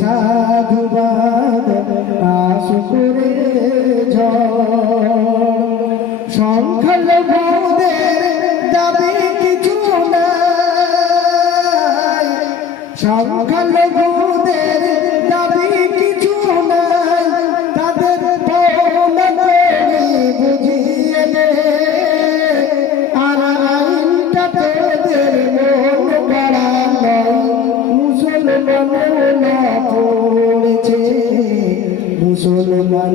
সাধুবাদ আসুরে সংখ্যালঘুদের দাবি কিছু নাই, সংখ্যালঘুদের দাবি কিছু নাই, তাদের বুঝিয়ে দে আর আইনটা তোদের মন গড়া নয়। মুসলমান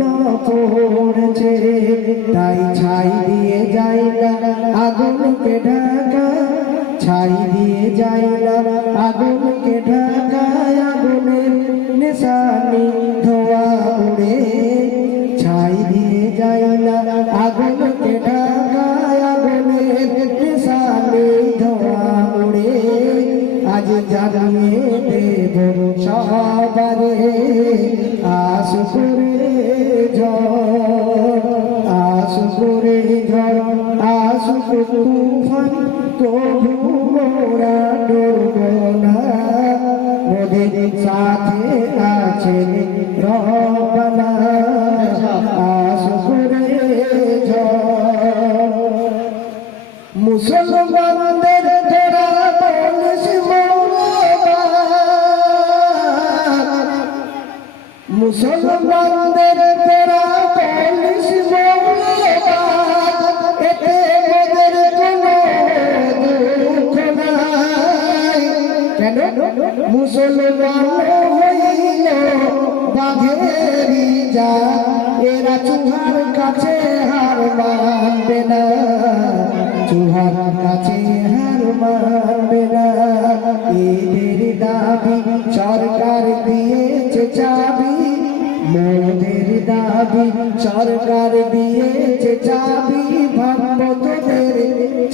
না পড়েছে তাই ছাই দিয়ে যাই না আগুনকে ঢাকা, ছাই দিয়ে যাই না আগুনকে ঢাকা, আগুনের নিশানি ধোয়া উড়ে, ছাই দিয়ে যাই না আগুনকে ঢাকা, আগুনের নিশানি ধোয়া উড়ে। আজ জানিয়ে দেব সবারে আসুরে আসুরে আসুক তুফান তবু মোরা ডুব না, ওদের সাথে আছেন রব্বানা। আসুরে মুসলমানদের তোরা বলিস মুসলমানদের তোরা বলিস এতে ওদের কোনো দুঃখ নাই। কেন মুসলমান হইল বাঘেরই যা, এরা চুহার কাছে হার মানবে না, চুহার কাছে হার মানবে না। এদের দাবি সরকার দিয়েছে চাবি, মোদের দাবি সরকার দিয়েছে চাবি, ভাববো তোদের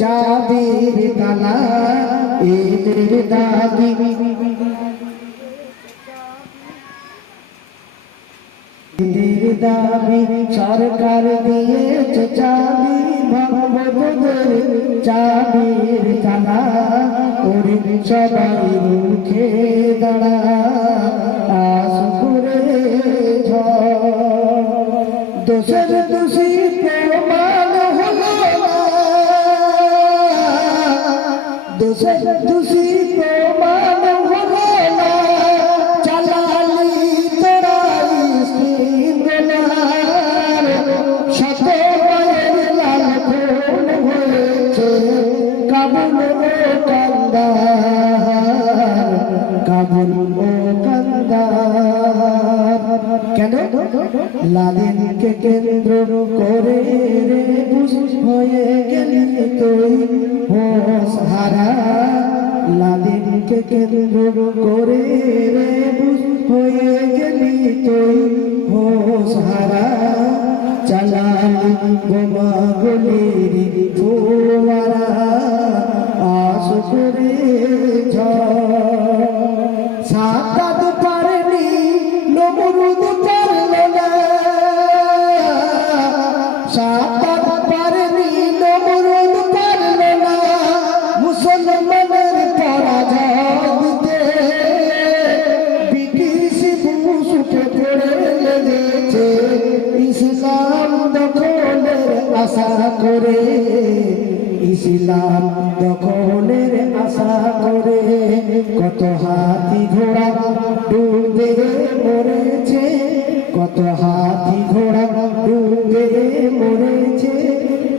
চাবির তালা। এদের দাবি দাবি সরকার দিয়েছে চাবি, ভাববো তোদের চাবির তালা। ওরে সবাই রুখে দাঁড়া আসুরে দোষের দোষী প্রমাণ হলো না, দোষের দোষী প্রমাণ হলো না, চালালি তোরা স্ত্রীর শত মায়ের লাল খুন হয়েছে কাবুল ও কান্দার, কাবুল ও কান্দার। কেন লাদেনকে কেন্দ্র করে রে বুঝ হয়ে গেলি তুই হোশ হারা, লাদেনকে কেন্দ্র করে রে বুঝ হয়ে গেলি তুই হোশ হারা। চালালি বোমা গুলির ফোয়ারা আসুরে সাতাত পারেনি নমরুদ পারল না, সাতাত পারেনি নমরুদ পারল না, মুসলমানের পরাজয় দিতে ব্রিটিশ বুশ উঠে পড়ে লেগেছে ইসলাম দখলের আশা করে, ইসলাম দখলের আশা করে। কত হাতি ঘোড়া ডুবে মরেছে, কত হাতি ঘোড়া ডুবে মরেছে,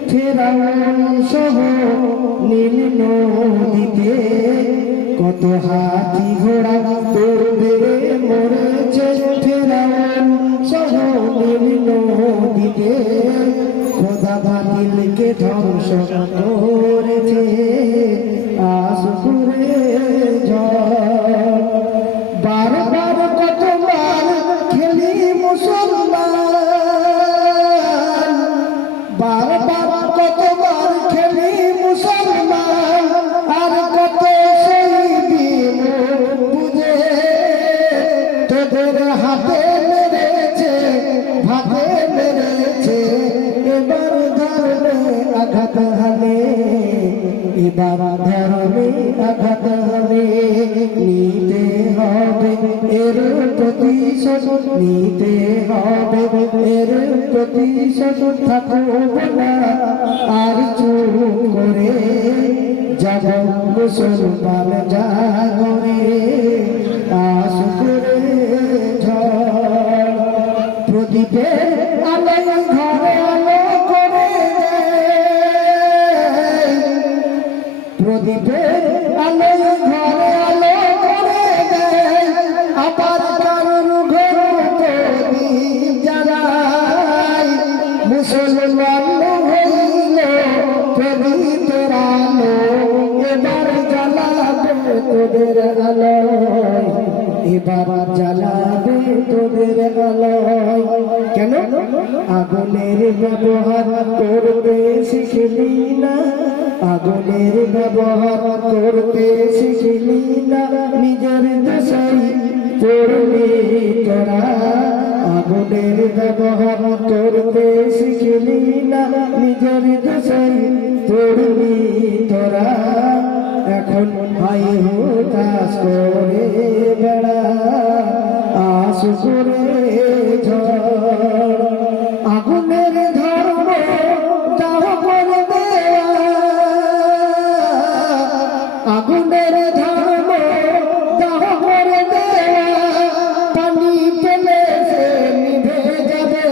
ফেরাউন সহ নীল নদীতে, কত হাতি ঘোড়া ডুবে মরেছে, ফেরাউন সহ নীল নদীতে। খোদা বাতিলকে ধ্বংস করেছে আসুরে বারবার কত মার খেলি মুসলমান, বারবার কত মার খেলি মুসলমান, আর কত শহীদি বুঝে তোদের হাতে মেরেছে হাতে মেরেছে। এবার ধর্মে আঘাত হানে, এবার ধর্মে আঘাত হানে, নিতে হবে এর প্রতিশোধ নিতে হবে, এর প্রতিশোধ থাকব না আর চুপ করে যাব মুসলমান জাগরে আসরে ঝড় প্রদীপের আলোয় ঘরে আলো করে দেয়, প্রদীপের আলোয় ঘরে আলো করে দেয়, আবার কারোর ঘর প্রদীপ জ্বালায়, মুসলমান হইল প্রদীপের আলো, এবার জ্বালাবে তোদের আলোয়, এবার জ্বালাবে তোদের আলোয়। কেন? আগুনের ব্যবহার করতে শিখলি না, আগুনের ব্যবহার করতে শিখলি না, নিজের দোষাই পড়লি তোরা, আগুনের ব্যবহার করতে শিখলি না, নিজের দোষাই পড়লি তোরা, এখন ভাই হুতাশ করে বেড়া আস করে ঝড়, আগুনের ধর্ম দাহ করে দেয়া, আগুনের ধর্ম দাহ করে দেয়া, পানি পেলে সে নিভে যাবে,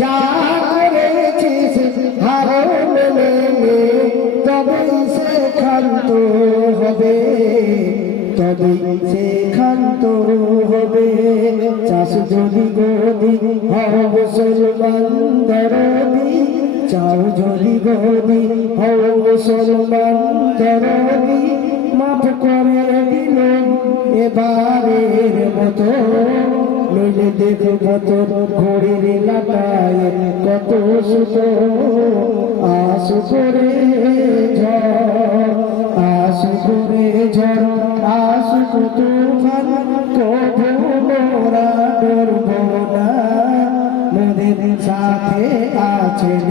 যা করেছিস হার মেনে নে, তবেই সে ক্ষান্ত হবে, তবেই সে ক্ষান্ত হবে। চাষ যদি গদি হও মুসলমান দরদি, চাও যদি গদি হও মুসলমান দরদি, মাফ করে দিল এবারের মতো, নইলে দেখব তোর ঘড়ির লাটায় কত সুতো, আস করে ঝড়, আস করে ঝড়, আস তুফান, কবু মোরা ডরব না, মোদের সাথে আছেন